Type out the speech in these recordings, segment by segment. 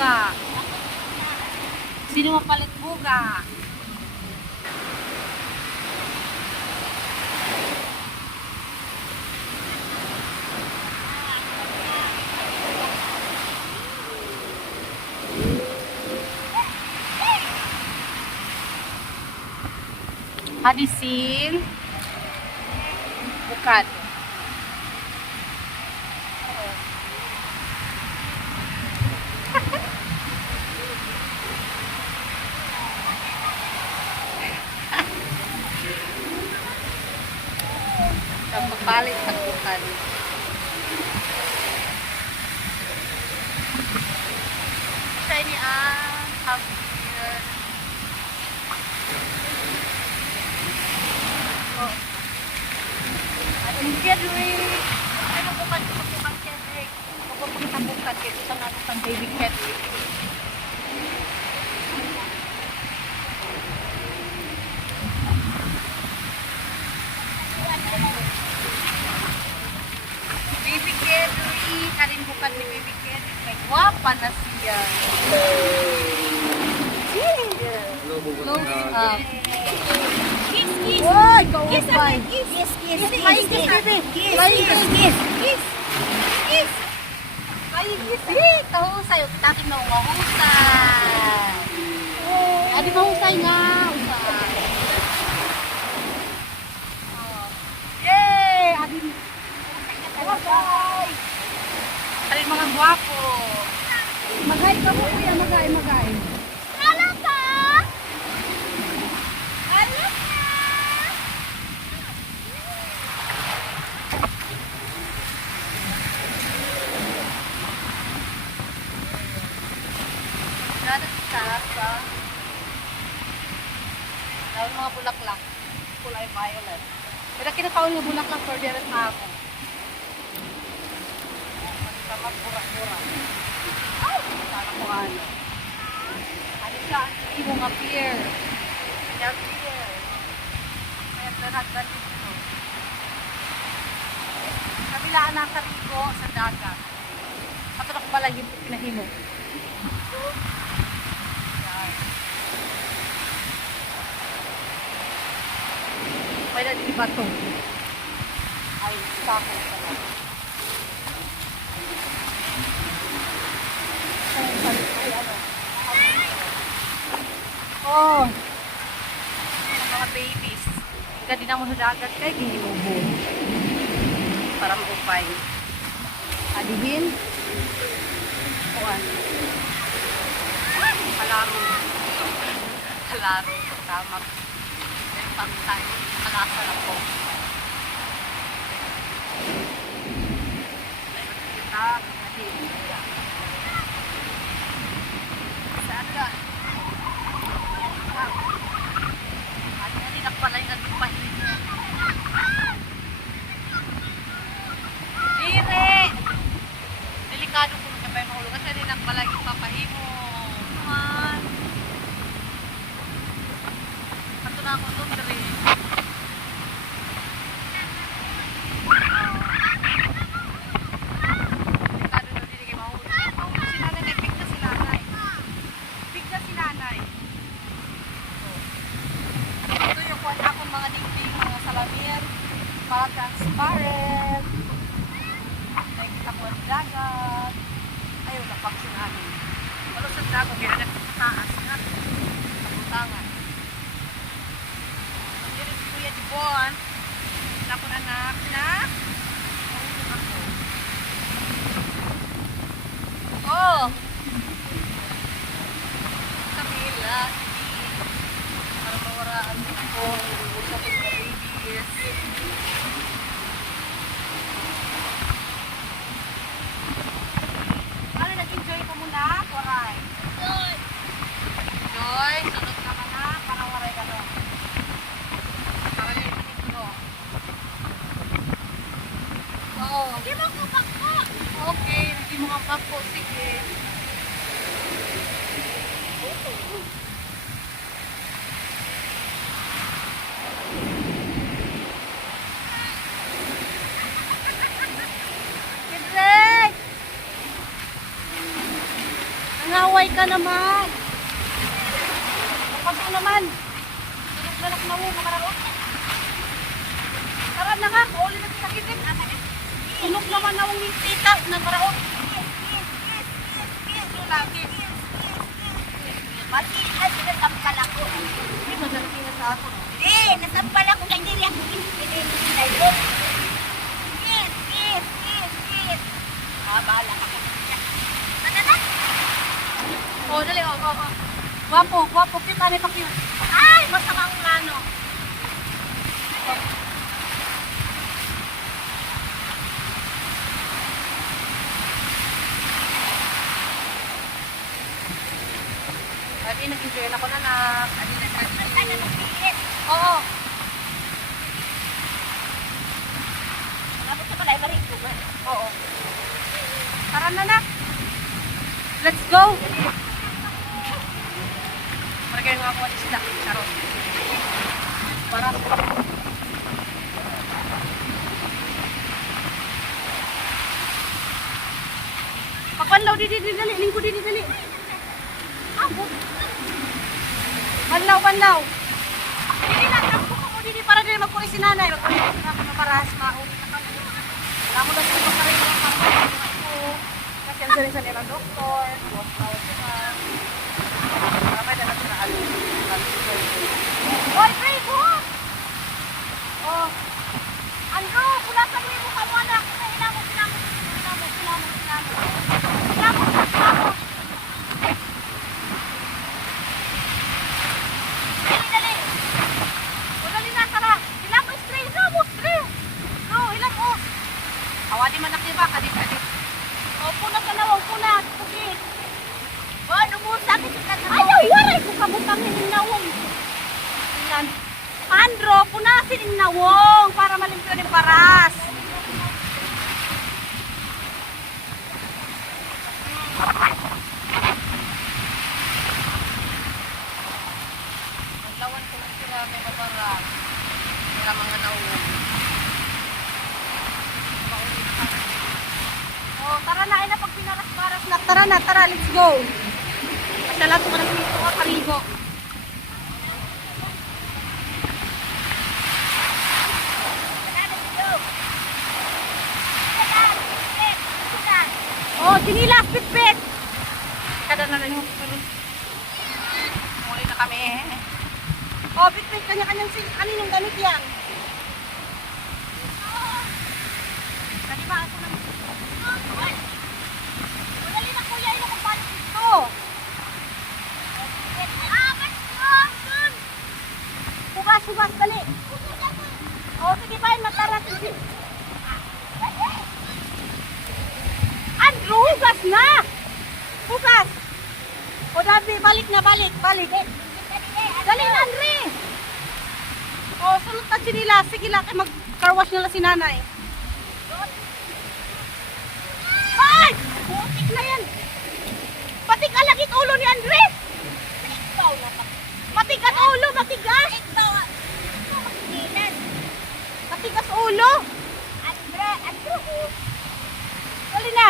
buga? Sino mapalit buga? Hadisin. Bukan. Papalit ang bukan. Shiny happy. Kedrick! Ano bukan ko bukan Kedrick? Magpapakita bukan Kedrick sa natin pang baby Kedrick. Baby Kedrick! Karin bukan ni baby Kedrick. May guwapa na siya. Close up. Kiss, kiss. Oy, kiss, kiss, kiss, kiss, kiss, kiss, baby. Kiss, kiss, kiss, kiss, kiss. Ay, kiss. Kahusay, tatin mo mahusay. Adi mahusay nga, usay. Yay! Adi mahusay. Alin mga guwapo. Magay ka mo, kuya, magay, magay. Daon mga bulaklak. Kulay violet. Pero kinakaon nga bulaklak for direct na ako. Sama pura-pura. Ay! Sana ko ano. Ano siya? Hindi mo nga pier. Kaya pier. Kaya nanagdan dito. Kabilaan ng karigo sa dagat. Patunak balay yung pinahimo. May na di bato. Ay, sako pala. Ay, ano? Oh! Mga babies. Hingga din ako sa dagat kay ginubo. Para maupay. Adihin. Kuan. Kalaro. Kalaro. Tama. Pantay, kalasa lang po. Kita, saan ka? Ano na rin nagpalay na rin pahingi. Dire! Delikado kung kapay mahulog kasi rin nagpalay yung papahimo. Come on! Ito na ako doon, dire. Transparent. Nakikita ko ang dagat. Ayaw na paksinahin. Walo sa dagat, kaya nagpapataas nga. Kapuntangan. Nandiyan si Kuya Dibon. Tapon anak na. Mahulog ako. Oh! Camila, para mawaraan ko. Sa mga babies. Enjoy ka muna, waray. Enjoy, sunod ka na, para waray ka doon. Para na yung ito. Oo. Hindi mo ko bako. Okay, hindi mo ka bako. Sige. na naman. Kapag naman. Lalak na mo, makararo. Tara na nga, kauli na sa kitin. Tunok naman na ang tita na marao. Lagi. Mati, ay, nasampal ako. Hindi, madalaki na sa ako. Nasampal ako. Hindi rin ako pinipinipin. Yes. Bahala ka. Ano na? Oh, dali, oh. Guwapo, kita na ito cute. Ay, masama ang plano. Dati, nag-enjoy ako na na. Ay, nabigit. Oo. Tapos ako lang, maring tuman. Oo. Tara na. Let's go. Maragay nga ako at isda. Charot. Para. Papanlaw, dali. Lingko, dali. Panlaw. Dili na, takbo ka mo dili para dili magkuri si nanay. Magkuri si nanay na para maulit na kami. Wala mo lang sila magkaroon ng para ako. Kasi ang sari-sari ng doktor. Tawag sila. Marami na natin na alam. Hoy, pray mo! Oh. Andrew, pulasan mo yung mukha mo, anak. Sinamot. Dali. O, dali na, tara. Ilang mo, stray. No, ilang mo. Awadi man nakiba, kadit. O, punat ka na, punat. Pugit. O, numusak ito na naman. Ayaw, waray ko kabutang hinawong. Yan. Andro, punasin yung nawong para malimpyo ng paras. Maglawan ko lang sila may maparas. Sila mga nawong. Oh, tara na, ina pag pinaras-paras na. Tara, let's go. Masyalato ka ng dito ka, karigo. Oh, sinilas, pit. Kada na lang yung muli na kami. Oh, pit, kanya-kanyang kaninong gamit yan. Kani ba ako naman? Madali na kuya, ino kung paano dito. Hugas, dali. Oh, sige pa, mataras. Andrew, hugas na! Hugas! O Dabi, balik. Dali na, Andre! O, sunod na nila. Sige lang, mag-carwash nila si nanay. Ay! Putik na yan! Patik alagit ulo ni Andre! Matigas ulo, matigas! Matigas ulo! Dali na!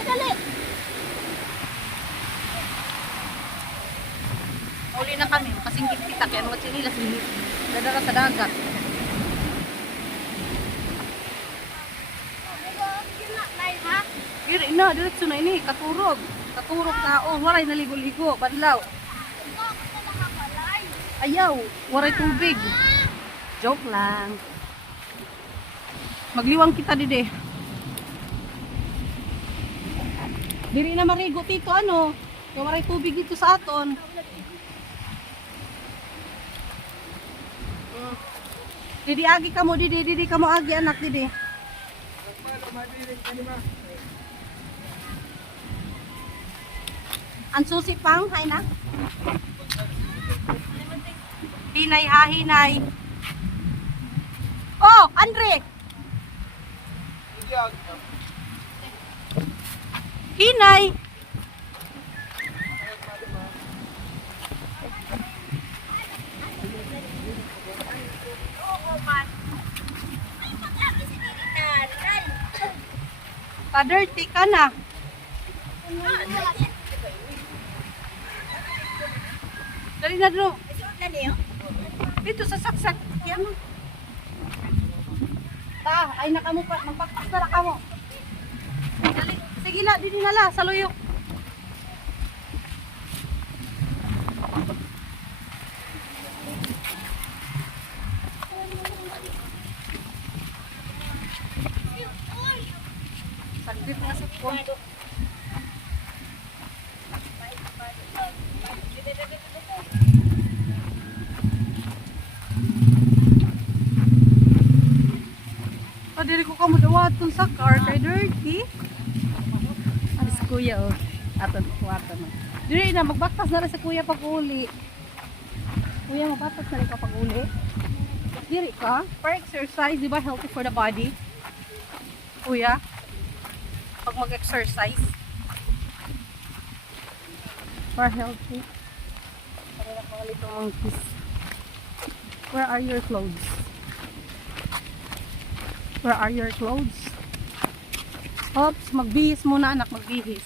Dali! Uli na kami, kasingkit kita, kaya naman sinilas, dadara sa dagat. Diri na, diretso na ini, katurog na, waray naligo-ligo, banlaw. Ayaw, waray tubig. Joke lang. Magliwang kita dide. Diri na marigo tito ano. Kaya waray tubig dito sa aton. Didi agi ka mo, didi ka mo agi anak didi. Ang susi pang, hay na. Hinay. Oh, Andre! Hinay! Ka-dirty ka na. Dali na bro. Dito sa saksak. Yan mo. Ta, ay nakamu pa. Magpakpas na ka mo. Dali. Sige la, dili na la. Sa luyok. Saglit nga sa ko. Diri ko kamo dawat kung sa car kay dirty. Alis kuya oh. Aton kwarto no. Diri na magbaktas na rin sa kuya pag uli. Kuya magbaktas na rin ka pag uli. Diri ka for exercise, di ba healthy for the body? Kuya, pag mag-exercise for healthy. Para na mga litong monkeys. Where are your clothes? Where are your clothes? Oops, magbihis muna anak, magbihis.